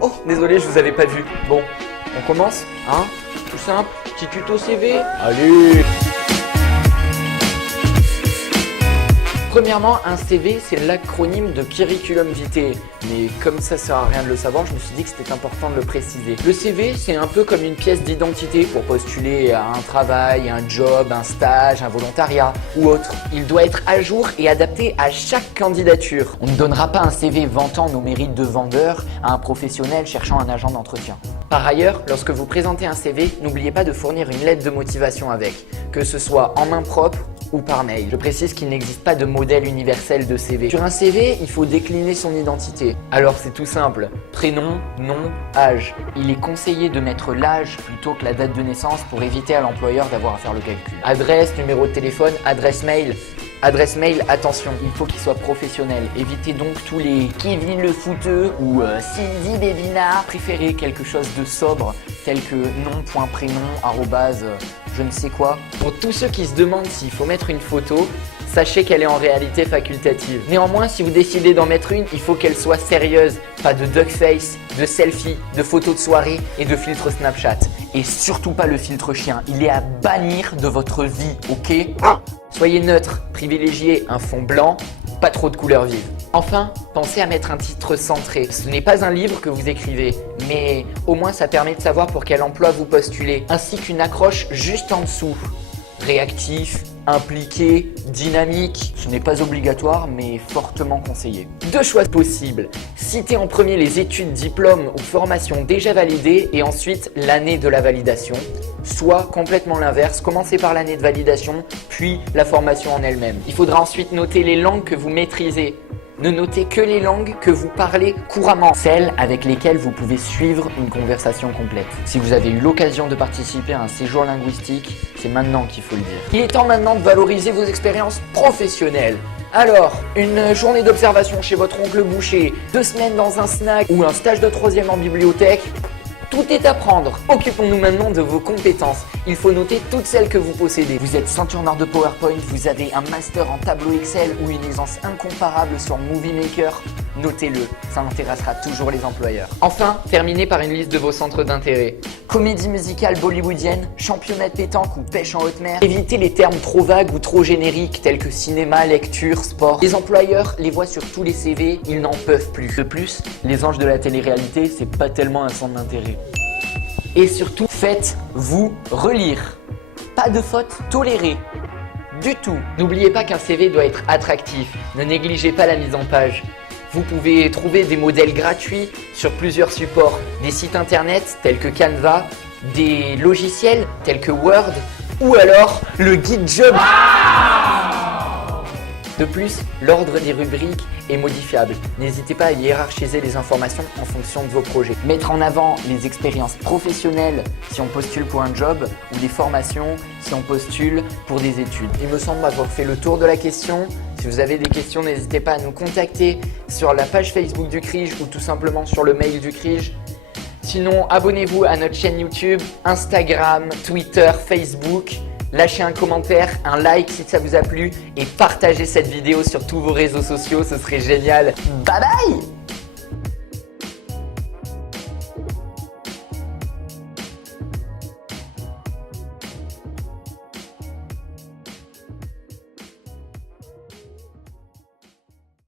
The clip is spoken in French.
Oh, désolé, je vous avais pas vu. Bon, on commence, hein? Tout simple, petit tuto CV. Allez! Premièrement, un CV, c'est l'acronyme de Curriculum Vitae. Mais comme ça sert à rien de le savoir, je me suis dit que c'était important de le préciser. Le CV, c'est un peu comme une pièce d'identité pour postuler à un travail, un job, un stage, un volontariat ou autre. Il doit être à jour et adapté à chaque candidature. On ne donnera pas un CV vantant nos mérites de vendeur à un professionnel cherchant un agent d'entretien. Par ailleurs, lorsque vous présentez un CV, n'oubliez pas de fournir une lettre de motivation avec, que ce soit en main propre ou par mail. Je précise qu'il n'existe pas de modèle universel de CV. Sur un CV, il faut décliner son identité. Alors c'est tout simple, prénom, nom, âge. Il est conseillé de mettre l'âge plutôt que la date de naissance pour éviter à l'employeur d'avoir à faire le calcul. Adresse, numéro de téléphone, adresse mail. Adresse mail, attention, il faut qu'il soit professionnel. Évitez donc tous les Kevin le footeux ou Cindy Bébina. Préférez quelque chose de sobre, tel que nom.prénom, je ne sais quoi. Pour tous ceux qui se demandent s'il faut mettre une photo, sachez qu'elle est en réalité facultative. Néanmoins, si vous décidez d'en mettre une, il faut qu'elle soit sérieuse. Pas de duckface, de selfie, de photos de soirée et de filtre Snapchat. Et surtout pas le filtre chien, il est à bannir de votre vie, ok? Soyez neutre, privilégiez un fond blanc, pas trop de couleurs vives. Enfin, pensez à mettre un titre centré. Ce n'est pas un livre que vous écrivez, mais au moins ça permet de savoir pour quel emploi vous postulez, ainsi qu'une accroche juste en dessous. Réactif, impliqué, dynamique, ce n'est pas obligatoire mais fortement conseillé. Deux choix possibles, citez en premier les études, diplômes ou formations déjà validées et ensuite l'année de la validation. Soit complètement l'inverse, commencez par l'année de validation, puis la formation en elle-même. Il faudra ensuite noter les langues que vous maîtrisez. Ne notez que les langues que vous parlez couramment, celles avec lesquelles vous pouvez suivre une conversation complète. Si vous avez eu l'occasion de participer à un séjour linguistique, c'est maintenant qu'il faut le dire. Il est temps maintenant de valoriser vos expériences professionnelles. Alors, une journée d'observation chez votre oncle boucher, 2 semaines dans un snack ou un stage de 3e en bibliothèque, tout est à prendre. Occupons-nous maintenant de vos compétences. Il faut noter toutes celles que vous possédez. Vous êtes ceinture noire de PowerPoint, vous avez un master en tableau Excel ou une aisance incomparable sur Movie Maker. Notez-le, ça intéressera toujours les employeurs. Enfin, terminez par une liste de vos centres d'intérêt. Comédie musicale bollywoodienne, championnat de pétanque ou pêche en haute mer. Évitez les termes trop vagues ou trop génériques tels que cinéma, lecture, sport. Les employeurs les voient sur tous les CV, ils n'en peuvent plus. De plus, les anges de la télé-réalité, c'est pas tellement un centre d'intérêt. Et surtout, faites-vous relire. Pas de faute tolérée. Du tout. N'oubliez pas qu'un CV doit être attractif. Ne négligez pas la mise en page. Vous pouvez trouver des modèles gratuits sur plusieurs supports, des sites internet tels que Canva, des logiciels tels que Word ou alors le guide job. De plus, l'ordre des rubriques est modifiable. N'hésitez pas à hiérarchiser les informations en fonction de vos projets. Mettre en avant les expériences professionnelles si on postule pour un job ou les formations si on postule pour des études. Il me semble avoir fait le tour de la question. Si vous avez des questions, n'hésitez pas à nous contacter sur la page Facebook du CRIJ ou tout simplement sur le mail du CRIJ. Sinon, abonnez-vous à notre chaîne YouTube, Instagram, Twitter, Facebook. Lâchez un commentaire, un like si ça vous a plu et partagez cette vidéo sur tous vos réseaux sociaux, ce serait génial. Bye bye!